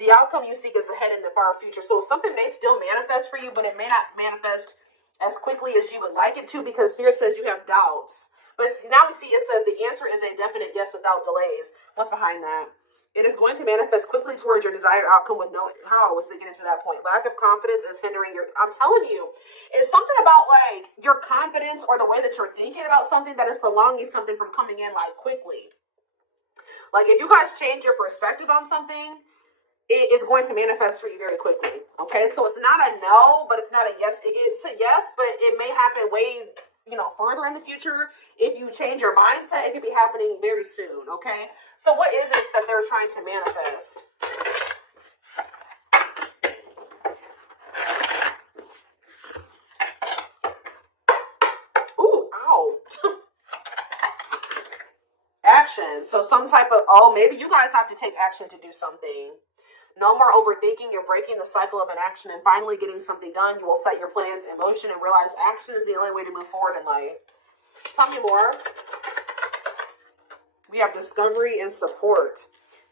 The outcome you seek is ahead in the far future. So something may still manifest for you, but it may not manifest as quickly as you would like it to, because Spirit says you have doubts. But now we see it says the answer is a definite yes without delays. What's behind that? It is going to manifest quickly towards your desired outcome with no, how is it getting to that point? Lack of confidence is hindering your, I'm telling you, it's something about like your confidence or the way that you're thinking about something that is prolonging something from coming in like quickly. Like if you guys change your perspective on something, it is going to manifest for you very quickly. Okay, so it's not a no, but it's not a yes. It's a yes, but it may happen way, further in the future. If you change your mindset, it could be happening very soon. Okay, so what is it that they're trying to manifest? Ooh, ow. Action. So some type of, maybe you guys have to take action to do something. No more overthinking. You're breaking the cycle of inaction and finally getting something done. You will set your plans in motion and realize action is the only way to move forward in life. Tell me more. We have discovery and support.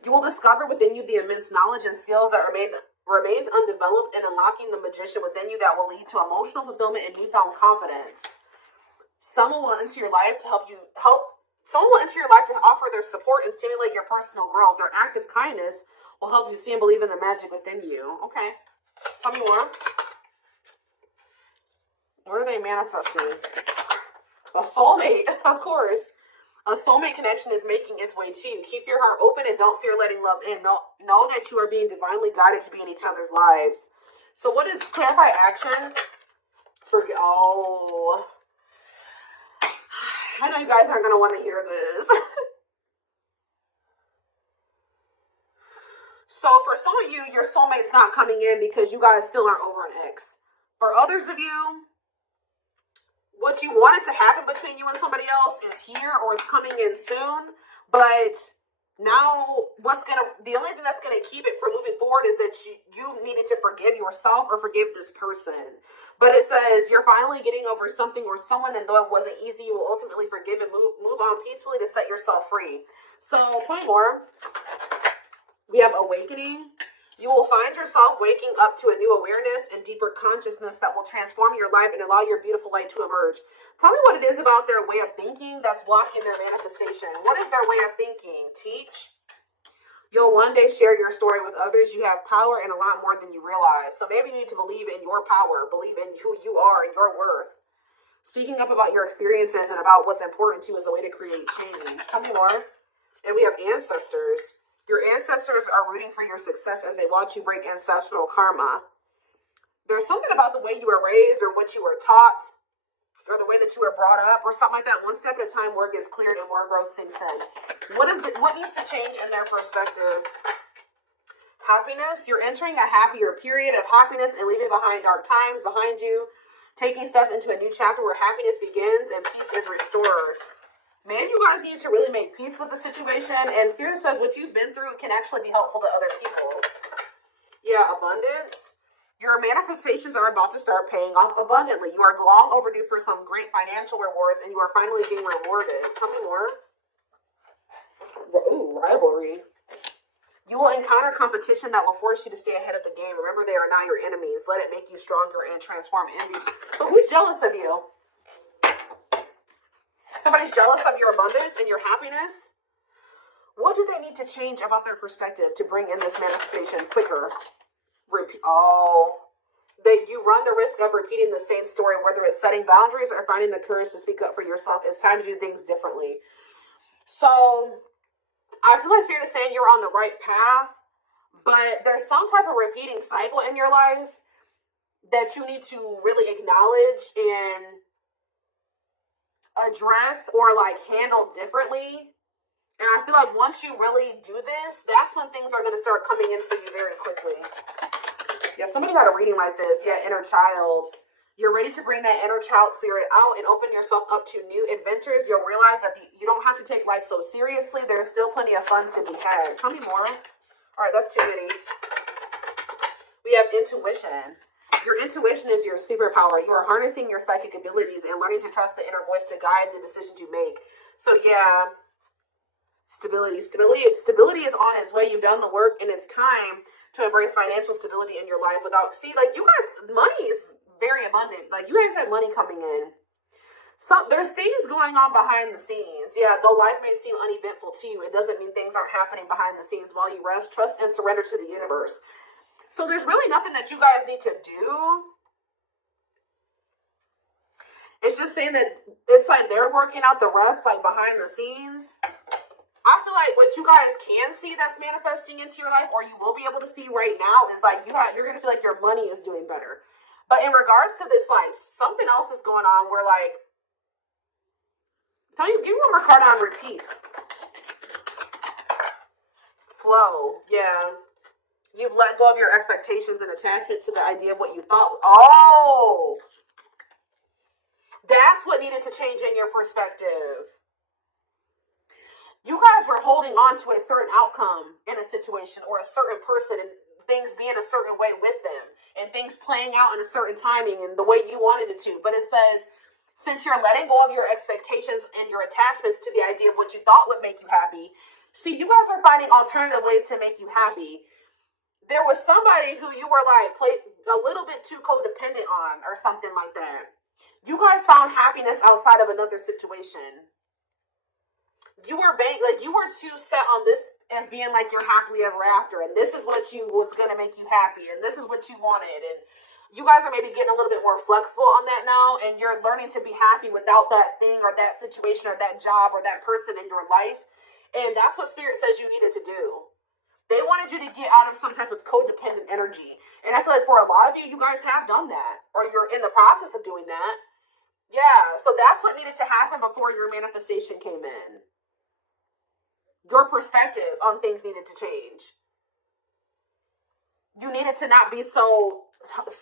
You will discover within you the immense knowledge and skills that remained undeveloped, and unlocking the magician within you that will lead to emotional fulfillment and newfound confidence. Someone will enter your life to Someone will enter your life to offer their support and stimulate your personal growth. Their act of kindness will help you see and believe in the magic within you. Okay. Tell me more. What are they manifesting? A soulmate, of course. A soulmate connection is making its way to you. Keep your heart open and don't fear letting love in. Know that you are being divinely guided to be in each other's lives. So what is clarify action? I know you guys aren't going to want to hear this. So for some of you, your soulmate's not coming in because you guys still aren't over an ex. For others of you, what you wanted to happen between you and somebody else is here or is coming in soon. But now the only thing that's going to keep it from moving forward is that you needed to forgive yourself or forgive this person. But it says you're finally getting over something or someone, and though it wasn't easy, you will ultimately forgive and move on peacefully to set yourself free. So, 20 more. We have awakening. You will find yourself waking up to a new awareness and deeper consciousness that will transform your life and allow your beautiful light to emerge. Tell me what it is about their way of thinking that's blocking their manifestation. What is their way of thinking? Teach. You'll one day share your story with others. You have power and a lot more than you realize. So maybe you need to believe in your power, believe in who you are and your worth. Speaking up about your experiences and about what's important to you is a way to create change. Tell me more. And we have ancestors. Your ancestors are rooting for your success as they watch you break ancestral karma. There's something about the way you were raised or what you were taught or the way that you were brought up or something like that. One step at a time, more gets cleared and more growth sinks in. What needs to change in their perspective? Happiness. You're entering a happier period of happiness and leaving behind dark times behind you. Taking steps into a new chapter where happiness begins and peace is restored. Man, you guys need to really make peace with the situation. And Spirit says what you've been through can actually be helpful to other people. Yeah, abundance. Your manifestations are about to start paying off abundantly. You are long overdue for some great financial rewards, and you are finally being rewarded. Tell me more. Ooh, rivalry. You will encounter competition that will force you to stay ahead of the game. Remember, they are not your enemies. Let it make you stronger and transform envy. So who's jealous of you? Somebody's jealous of your abundance and your happiness. What do they need to change about their perspective to bring in this manifestation quicker? That you run the risk of repeating the same story, whether it's setting boundaries or finding the courage to speak up for yourself. It's time to do things differently. So I feel like Spirit is saying you're on the right path, but there's some type of repeating cycle in your life that you need to really acknowledge and address or like handle differently. And I feel like once you really do this, that's when things are going to start coming in for you very quickly. Yeah, somebody had a reading like this. Yeah, inner child. You're ready to bring that inner child spirit out and open yourself up to new adventures. You'll realize that you don't have to take life so seriously. There's still plenty of fun to be had. Tell me more. All right, that's too many. We have intuition. Your intuition is your superpower. You are harnessing your psychic abilities and learning to trust the inner voice to guide the decisions you make. So yeah, stability is on its way. You've done the work and it's time to embrace financial stability in your life without, see, like, you guys, money is very abundant. Like, you guys have money coming in. So there's things going on behind the scenes. Yeah, though life may seem uneventful to you, it doesn't mean things aren't happening behind the scenes while you rest, trust, and surrender to the universe. So there's really nothing that you guys need to do. It's just saying that it's like they're working out the rest, like, behind the scenes. I feel like what you guys can see that's manifesting into your life, or you will be able to see right now, is like you're going to feel like your money is doing better. But in regards to this, like, something else is going on where, like, give me one more card on repeat. Flow, yeah. You've let go of your expectations and attachment to the idea of what you thought. Oh! That's what needed to change in your perspective. You guys were holding on to a certain outcome in a situation or a certain person and things being a certain way with them and things playing out in a certain timing and the way you wanted it to. But it says, since you're letting go of your expectations and your attachments to the idea of what you thought would make you happy, see, you guys are finding alternative ways to make you happy. There was somebody who you were like a little bit too codependent on or something like that. You guys found happiness outside of another situation. You were too set on this as being like you're happily ever after, and this is what was gonna make you happy, and this is what you wanted, and you guys are maybe getting a little bit more flexible on that now, and you're learning to be happy without that thing or that situation or that job or that person in your life, and that's what Spirit says you needed to do. They wanted you to get out of some type of codependent energy, and I feel like for a lot of you, you guys have done that, or you're in the process of doing that. Yeah, so that's what needed to happen before your manifestation came in. Your perspective on things needed to change. You needed to not be so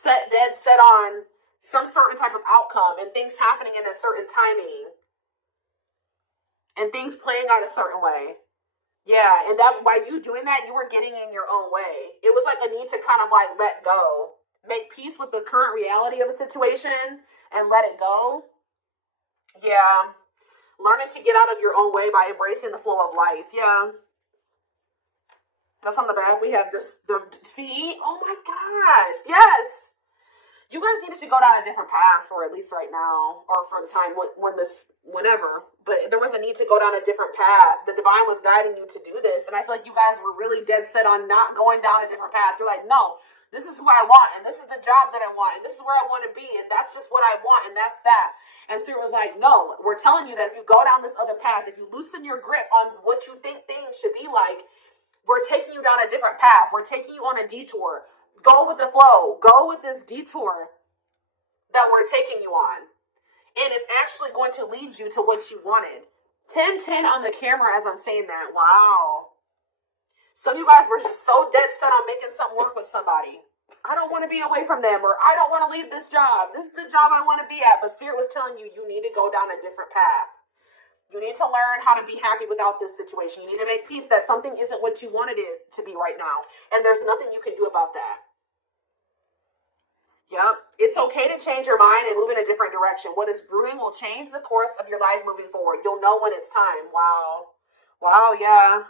dead set on some certain type of outcome and things happening in a certain timing and things playing out a certain way. Yeah, and that by you doing that, you were getting in your own way. It was like a need to kind of like let go, make peace with the current reality of a situation and let it go. Yeah. Learning to get out of your own way by embracing the flow of life. Yeah. That's on the back. We have just the see. Oh my gosh. Yes. You guys needed to go down a different path, or at least right now, or for the time whenever. But there was a need to go down a different path. The divine was guiding you to do this, and I feel like you guys were really dead set on not going down a different path. You're like, no, this is who I want, and this is the job that I want, and this is where I want to be, and that's just what I want, and that's that. And Spirit was like, no, we're telling you that if you go down this other path, if you loosen your grip on what you think things should be like, we're taking you down a different path. We're taking you on a detour. Go with the flow. Go with this detour that we're taking you on. And it's actually going to lead you to what you wanted. 10-10 on the camera as I'm saying that. Wow. Some of you guys were just so dead set on making something work with somebody. I don't want to be away from them, or I don't want to leave this job. This is the job I want to be at. But Spirit was telling you, you need to go down a different path. You need to learn how to be happy without this situation. You need to make peace that something isn't what you wanted it to be right now. And there's nothing you can do about that. Yep. It's okay to change your mind and move in a different direction. What is brewing will change the course of your life moving forward. You'll know when it's time. Wow. Wow, yeah.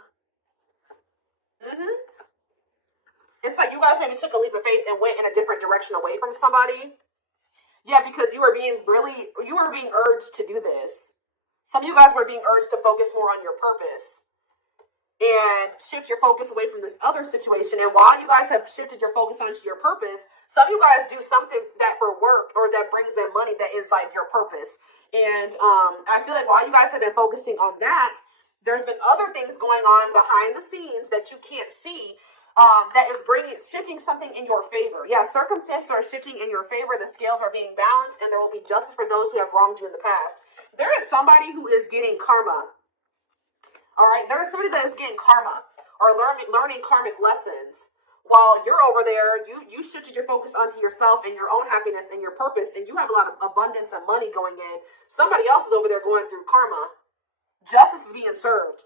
It's like you guys maybe took a leap of faith and went in a different direction away from somebody. Yeah, because you were being urged to do this. Some of you guys were being urged to focus more on your purpose and shift your focus away from this other situation. And while you guys have shifted your focus onto your purpose, some of you guys do something that for work or that brings them money that is like your purpose. And I feel like while you guys have been focusing on that, there's been other things going on behind the scenes that you can't see. That is shifting something in your favor. Yeah, circumstances are shifting in your favor. The scales are being balanced, and there will be justice for those who have wronged you in the past. There is somebody who is getting karma. All right, there is somebody that is getting karma or learning karmic lessons. While you're over there, you shifted your focus onto yourself and your own happiness and your purpose, and you have a lot of abundance and money going in. Somebody else is over there going through karma. Justice is being served.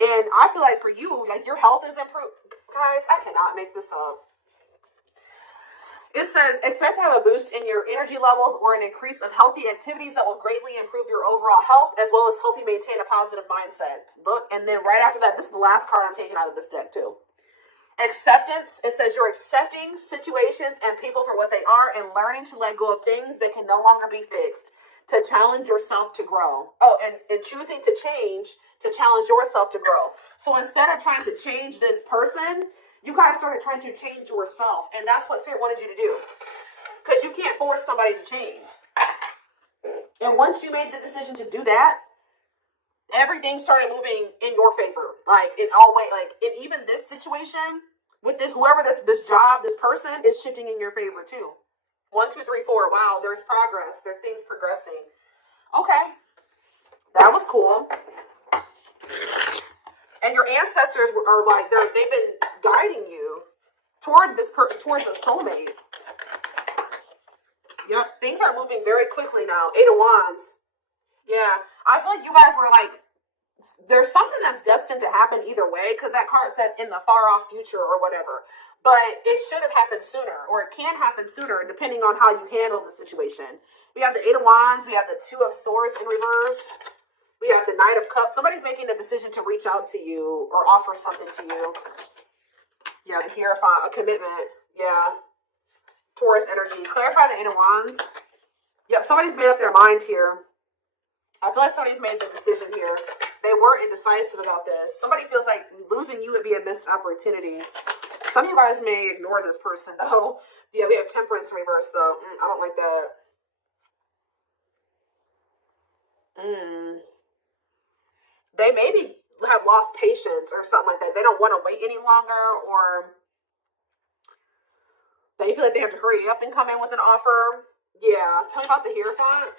And I feel like for you, like your health is improved. Guys, I cannot make this up. It says, expect to have a boost in your energy levels or an increase of healthy activities that will greatly improve your overall health as well as help you maintain a positive mindset. Look, and then right after that, this is the last card I'm taking out of this deck too. Acceptance, it says you're accepting situations and people for what they are and learning to let go of things that can no longer be fixed, to challenge yourself to grow. Oh, and choosing to change, to challenge yourself to grow. So instead of trying to change this person, you guys started trying to change yourself. And that's what Spirit wanted you to do. Because you can't force somebody to change. And once you made the decision to do that, everything started moving in your favor. Like, in all ways. Like, in even this situation, with this, whoever this job, this person is shifting in your favor too. 1, 2, 3, 4. Wow, there's progress. There's things progressing. Okay. That was cool. And your ancestors are like, they've been guiding you toward towards a soulmate. Yep, things are moving very quickly now. 8 of Wands. Yeah, I feel like you guys were like, there's something that's destined to happen either way, because that card said in the far off future or whatever. But it should have happened sooner, or it can happen sooner, depending on how you handle the situation. We have the 8 of Wands. We have the 2 of Swords in reverse. We have the Knight of Cups. Somebody's making a decision to reach out to you or offer something to you. Yeah, the Hierophant, a commitment. Yeah. Taurus energy. Clarify the 8 of Wands. Yep, somebody's made up their mind here. I feel like somebody's made the decision here. They were indecisive about this. Somebody feels like losing you would be a missed opportunity. Some of you guys may ignore this person, though. Yeah, we have Temperance in reverse, though. I don't like that. They maybe have lost patience or something like that. They don't want to wait any longer, or they feel like they have to hurry up and come in with an offer. Yeah, tell me about the Hierophant.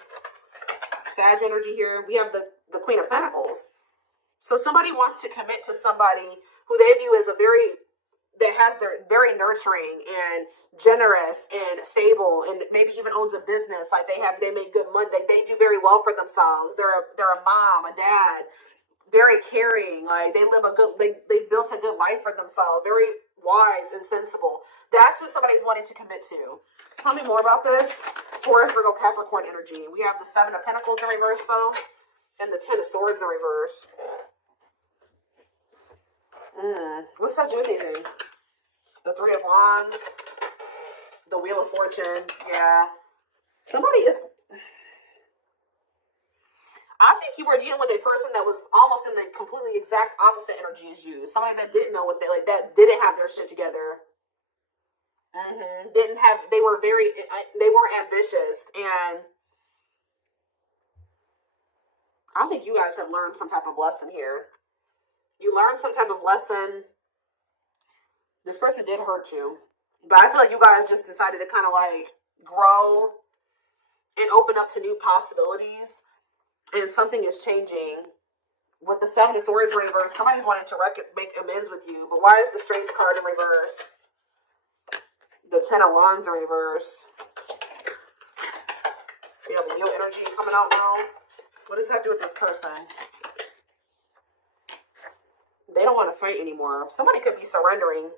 Sag energy here. We have the Queen of Pentacles. So somebody wants to commit to somebody who they view as they're very nurturing and generous and stable, and maybe even owns a business. Like they make good money. They do very well for themselves. They're a mom, a dad, very caring. Like they built a good life for themselves. Very wise and sensible. That's who somebody's wanting to commit to. Tell me more about this. Taurus, Virgo, Capricorn energy. We have the 7 of Pentacles in reverse, though, and the 10 of Swords in reverse. What's up with anything? The 3 of Wands, the Wheel of Fortune. Yeah, somebody is. I think you were dealing with a person that was almost in the completely exact opposite energy as you. Somebody that didn't know what that didn't have their shit together. They weren't ambitious, and I think you guys have learned some type of lesson here. You learned some type of lesson. This person did hurt you, but I feel like you guys just decided to kind of like grow and open up to new possibilities, and something is changing. With the 7 of Swords in reverse, somebody's wanting to make amends with you, but why is the Strength card in reverse? The 10 of Wands in reverse. We have Leo energy coming out now. What does that do with this person? They don't want to fight anymore. Somebody could be surrendering.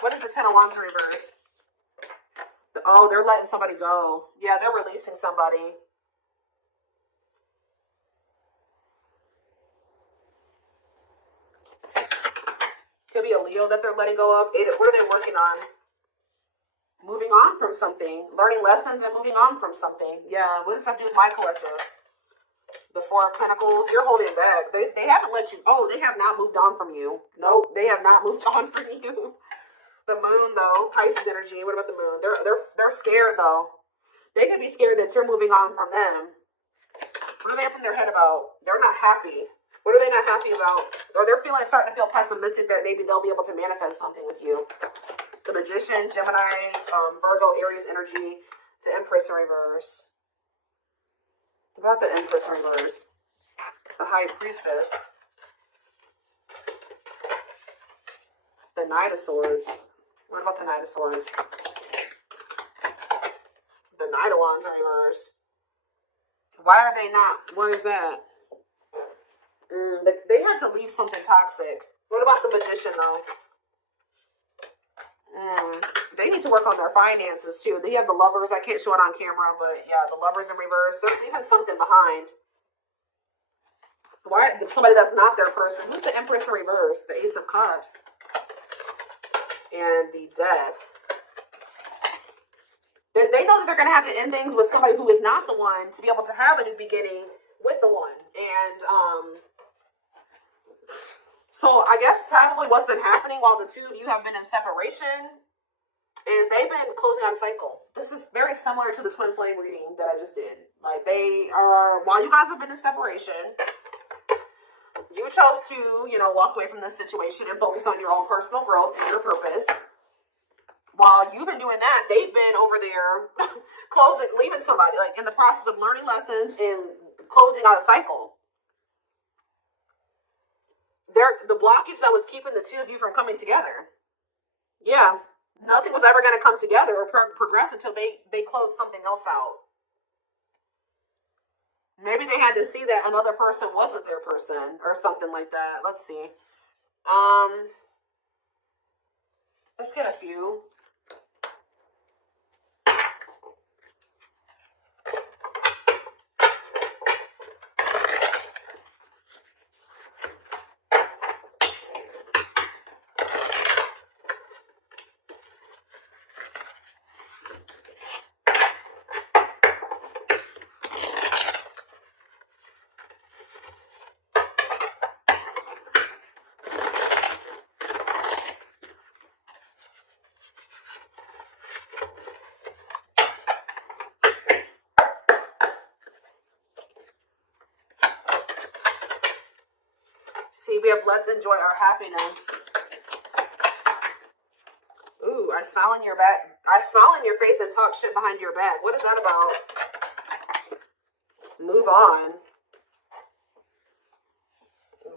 What is the 10 of Wands in reverse? Oh, they're letting somebody go. Yeah, they're releasing somebody. Could be a Leo that they're letting go of. What are they working on? Moving on from something. Learning lessons and moving on from something. Yeah, what does that do with my collective? The 4 of Pentacles. You're holding back. They haven't let you. Oh, they have not moved on from you. Nope, they have not moved on from you. The Moon, though. Pisces energy. What about the Moon? They're scared, though. They could be scared that you're moving on from them. What are they up in their head about? They're not happy. What are they not happy about? Or they're starting to feel pessimistic that maybe they'll be able to manifest something with you. The Magician, Gemini, Virgo, Aries energy, the Empress in reverse. What about the Empress in reverse? The High Priestess. The Knight of Swords. What about the Knight of Swords? The Knight of Wands in reverse. Why are they not? What is that? They had to leave something toxic. What about the Magician, though? They need to work on their finances, too. They have the Lovers. I can't show it on camera, but yeah, the Lovers in reverse. They're leaving something behind. Why? Somebody that's not their person. Who's the Empress in reverse? The Ace of Cups. And the Death. They know that they're going to have to end things with somebody who is not the one to be able to have a new beginning with the one. And, so I guess probably what's been happening while the two of you have been in separation is they've been closing out a cycle. This is very similar to the twin flame reading that I just did. Like they are, while you guys have been in separation, you chose to, you know, walk away from this situation and focus on your own personal growth and your purpose. While you've been doing that, they've been over there leaving somebody, like in the process of learning lessons and closing out a cycle. The blockage that was keeping the two of you from coming together. Yeah. Nothing was ever going to come together or progress until they closed something else out. Maybe they had to see that another person wasn't their person or something like that. Let's see. Let's get a few. See, we have let's enjoy our happiness. Ooh, I smile in your back. I smile in your face and talk shit behind your back. What is that about? Move on.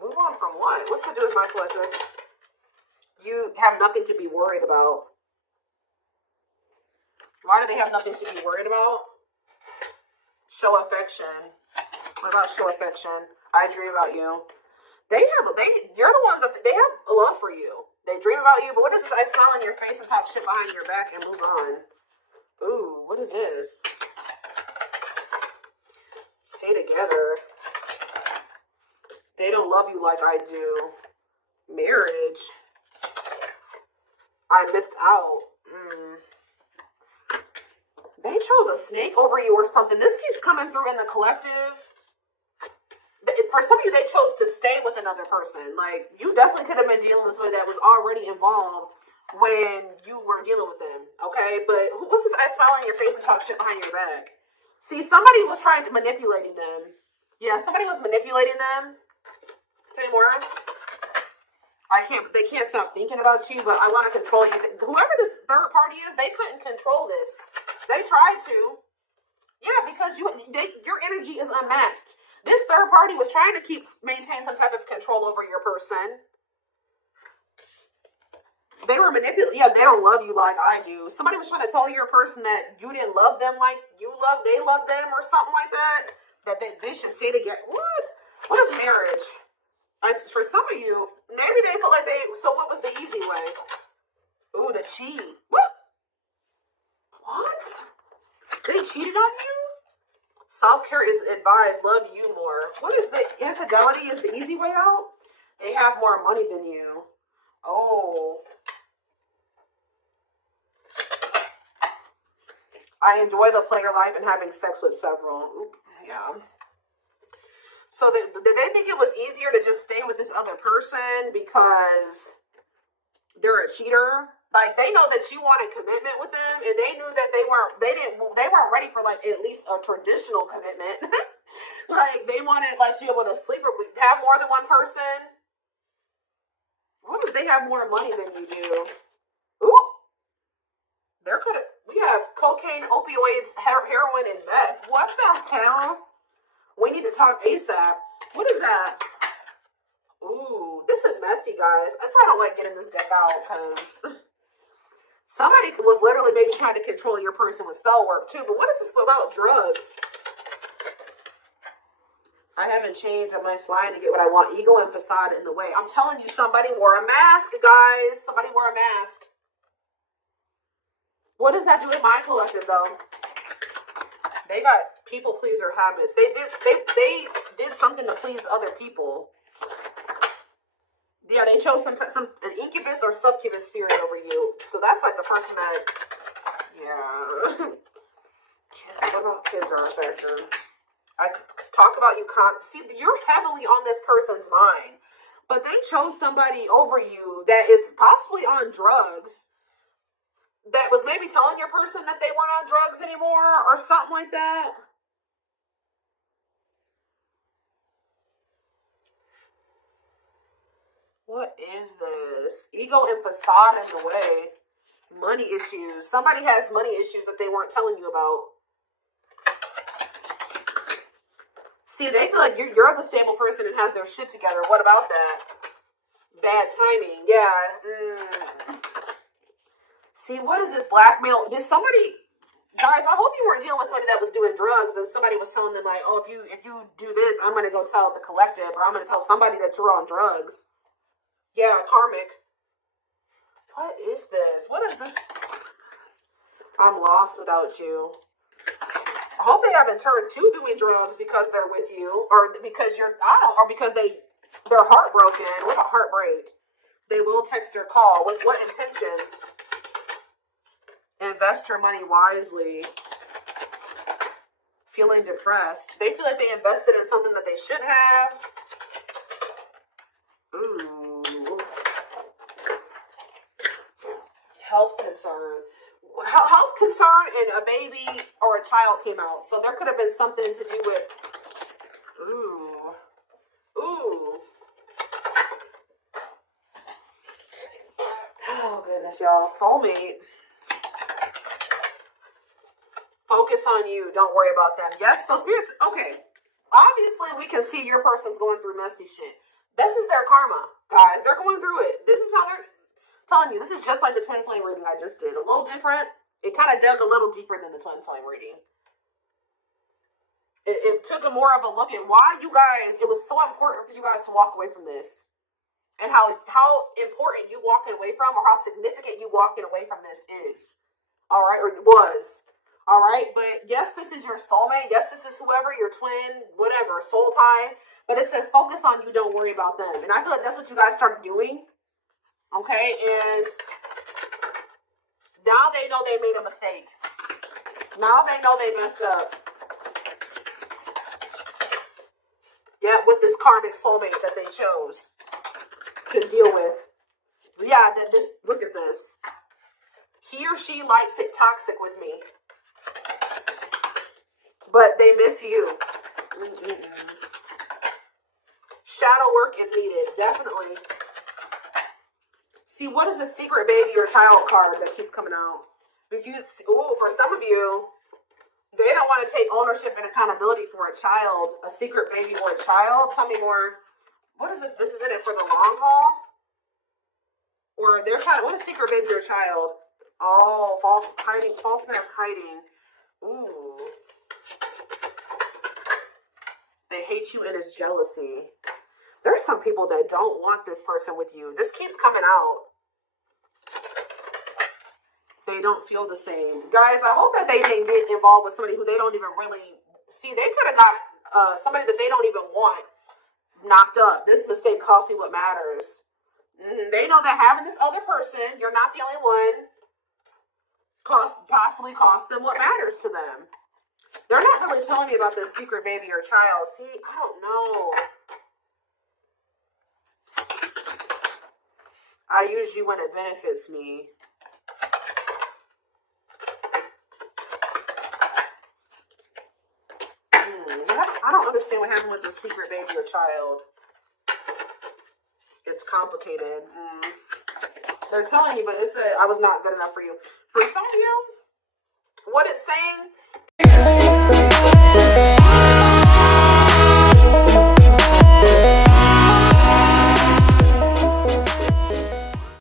Move on from what? What's to do with my collective? You have nothing to be worried about. Why do they have nothing to be worried about? Show affection. What about show affection? I dream about you. You're the ones that they have a love for you. They dream about you, but what is this? I smile in your face and talk shit behind your back and move on. Ooh, what is this? Stay together. They don't love you like I do. Marriage. I missed out. They chose a snake over you or something. This keeps coming through in the collective. For some of you, they chose to stay with another person. Like, you definitely could have been dealing with somebody that was already involved when you were dealing with them, okay? But what's this? I smile in your face and talk shit behind your back. See, somebody was trying to manipulating them. Yeah, somebody was manipulating them. Tell you more. They can't stop thinking about you, but I want to control you. Whoever this third party is, they couldn't control this. They tried to. Yeah, because your energy is unmatched. This third party was trying to maintain some type of control over your person. They were manipulating. Yeah, they don't love you like I do. Somebody was trying to tell your person that you didn't love them like they love them or something like that. That they should stay together. What? What is marriage? For some of you, maybe they felt like so what was the easy way? Ooh, the cheat. What? They cheated on you? Self-care is advised. Love you more. What is the infidelity? Is the easy way out? They have more money than you. Oh. I enjoy the player life and having sex with several. Oop, yeah. So did they think it was easier to just stay with this other person because they're a cheater? Like, they know that you wanted commitment with them, and they knew that they weren't ready for, like, at least a traditional commitment. Like, they wanted, like, to be able to sleep or have more than one person. What if they have more money than you do? Ooh. We have cocaine, opioids, heroin, and meth. What the hell? We need to talk ASAP. What is that? Ooh, this is messy, guys. That's why I don't like getting this deck out, because somebody was literally maybe trying to control your person with spell work, too. But what is this about drugs? I haven't changed. I'm nice lying to get what I want. Ego and facade in the way. I'm telling you, somebody wore a mask, guys. Somebody wore a mask. What does that do with my collective, though? They got People pleaser habits. They did something to please other people. Yeah, they chose an incubus or succubus spirit over you. So that's like the person that, yeah. What about kids are affection? I talk about you. See, you're heavily on this person's mind, but they chose somebody over you that is possibly on drugs. That was maybe telling your person that they weren't on drugs anymore or something like that. What is this? Ego and facade in the way. Money issues. Somebody has money issues that they weren't telling you about. See, they feel like you're the stable person and has their shit together. What about that? Bad timing. Yeah. See, what is this blackmail? Did somebody... Guys, I hope you weren't dealing with somebody that was doing drugs and somebody was telling them like, oh, if you do this, I'm going to go tell the collective or I'm going to tell somebody that you're on drugs. Yeah, karmic. What is this? What is this? I'm lost without you. I hope they haven't turned to doing drugs because they're with you, or because or because they're heartbroken. What about heartbreak? They will text or call. With what intentions? Invest your money wisely. Feeling depressed. They feel like they invested in something that they should have. Ooh. Health concern. Health concern and a baby or a child came out. So there could have been something to do with... Ooh. Oh, goodness, y'all. Soulmate. Focus on you. Don't worry about them. Yes, so spirits... Okay. Obviously, we can see your person's going through messy shit. This is their karma, guys. They're going through it. This is how they're... Telling you, this is just like the twin flame reading I just did. A little different. It kind of dug a little deeper than the twin flame reading. It took a more of a look at why you guys, it was so important for you guys to walk away from this. And how important you walking away from, or how significant you walking away from this is. Alright, or it was. Alright, but yes, this is your soulmate. Yes, this is whoever, your twin, whatever, soul tie. But it says focus on you, don't worry about them. And I feel like that's what you guys started doing. Okay, and now they know they made a mistake. Now they know they messed up. Yeah, with this karmic soulmate that they chose to deal with. Yeah, look at this. He or she likes it toxic with me. But they miss you. Shadow work is needed, definitely. See, what is a secret baby or child card that keeps coming out? For some of you, they don't want to take ownership and accountability for a child, a secret baby or a child. Tell me more. What is this? This is in it for the long haul? Or they're trying, what is secret baby or child? Oh, false mask hiding. Ooh. They hate you and it's jealousy. There's some people that don't want this person with you. This keeps coming out. They don't feel the same. Guys, I hope that they didn't get involved with somebody who they don't even really... See, they could have got somebody that they don't even want knocked up. This mistake cost me what matters. They know that having this other person, you're not the only one, possibly cost them what matters to them. They're not really telling me about this secret baby or child. See, I don't know. I use you when it benefits me. I don't understand what happened with the secret baby or child. It's complicated. They're telling you, but it said I was not good enough for you. For some of you, what it's saying